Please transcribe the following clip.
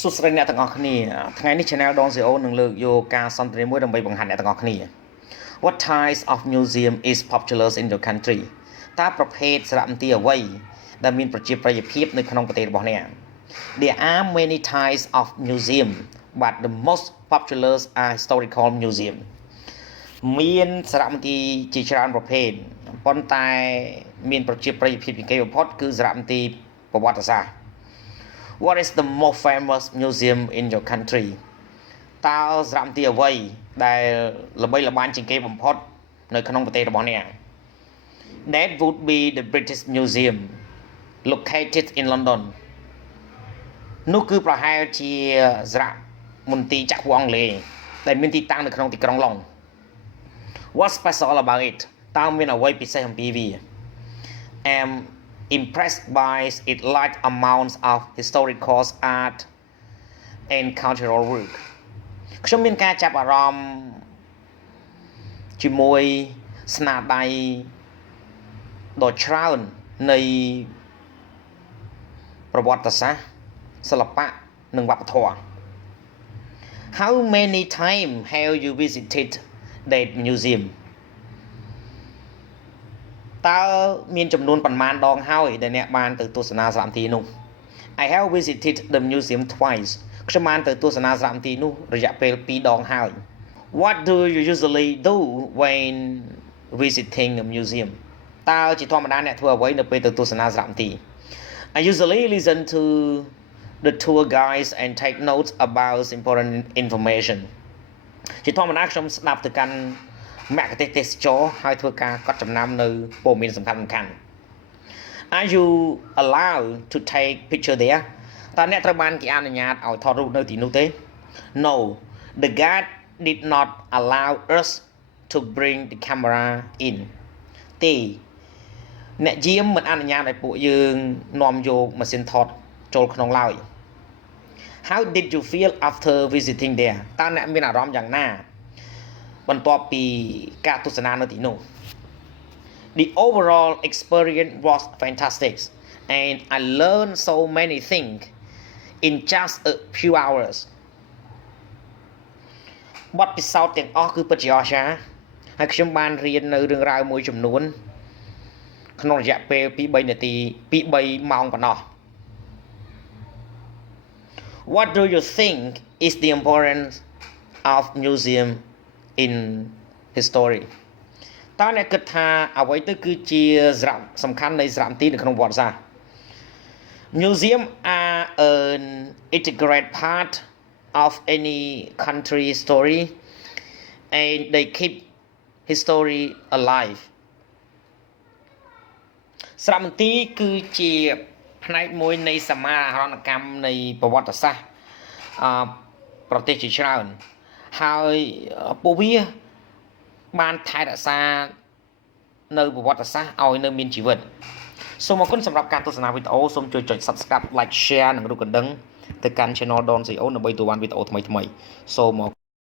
សុស្រីអ្នកទាំងអស់គ្នាថ្ងៃនេះ Channel ដង Sreyoun នឹងលើកយកការសន្ទនាមួយដើម្បីបង្ហាញអ្នកទាំងអស់គ្នា What types of museum is popular in your country តើប្រភេទសារមន្ទីរអ្វីដែលមានប្រជាប្រិយភាពនៅក្នុងប្រទេសរបស់អ្នក There are many types of museum but the most popular are historical museum មានសារមន្ទីរជាច្រើនប្រភេទប៉ុន្តែមានប្រជាប្រិយភាពជាងគេបំផុតគឺសារមន្ទីរប្រវត្តិសាស្ត្រ What is the most famous museum in your country តើសារមន្ទីរអ្វីដែលល្បីល្បាញជាងគេបំផុតនៅក្នុងប្រទេសរបស់អ្នក That would be the British Museum located in London នោះគឺប្រហែលជាសារមន្ទីរចក្រភពអង់គ្លេសដែលមានទីតាំងនៅក្នុងទីក្រុងឡុង What's special about it តើមានអ្វីពិសេសអំពីវា am impressed by its large amounts of historical art and cultural work ខ្ញុំមានការចាប់អារម្មណ៍ជាមួយស្នាដៃដ៏ច្រើននៃប្រវត្តិសាស្ត្រសិល្បៈនិងវប្បធម៌ How many times have you visited that museum តើមានចំនួនប៉ុន្មានដងហើយដែលអ្នកបានទៅទស្សនាសារមន្ទីរនោះ I have visited the museum twice ខ្ញុំបានទៅទស្សនាសារមន្ទីរនោះរយៈពេល2ដងហើយ What do you usually do when visiting a museum តើជាធម្មតាអ្នកធ្វើអ្វីនៅពេលទៅទស្សនាសារមន្ទីរ I usually listen to the tour guides and take notes about important information ជាធម្មតាខ្ញុំស្ដាប់ទៅកាន់មគ្គុទ្ទេសក៍ទេសចរហើយធ្វើការកត់ចំណាំនៅព័ត៌មានសំខាន់ៗ Are you allowed to take picture there តើអ្នកត្រូវបានគេអនុញ្ញាតឲ្យថតរូបនៅទីនោះទេ No the guide did not allow us to bring the camera in ទេអ្នកយាមមិនអនុញ្ញាតឲ្យពួកយើងនាំយកម៉ាស៊ីនថតចូលក្នុងឡើយ How did you feel after visiting there តើអ្នកមានអារម្មណ៍យ៉ាងណាបន្ទាប់ពីការទស្សនានៅទីនោះ The overall experience was fantastic and I learned so many things in just a few hours បទពិសោធន៍ទាំងអស់គឺពិតជាអស្ចារ្យហើយខ្ញុំបានរៀននៅរឿងរ៉ាវមួយចំនួនក្នុងរយៈពេលពី3នាទីពី3ម៉ោងប៉ុណ្ណោះ What do you think is the importance of museum in history តើអ្នកគិតថាអ្វីទៅគឺជាសារៈសំខាន់នៃសារមន្ទីរនៅក្នុងប្រវត្តិសាស្ត្រ Museum are an integrated part of any country story and they keep history alive សារមន្ទីរគឺជាផ្នែកមួយនៃសមាហរណកម្មនៃប្រវត្តិសាស្ត្រប្រទេសជាច្រើនហើយពួកវាបានថែរក្សានៅប្រវត្តិសាស្ត្រឲ្យនៅមានជីវិតសូមអរគុណសម្រាប់ការទស្សនាវីដេអូសូមជួយចុច Subscribe Like Share និងរូបកណ្ដឹងទៅកាន់ Channel ដន Sreyoun ដើម្បីទទួលបានវីដេអូថ្មីៗសូមអរគុណ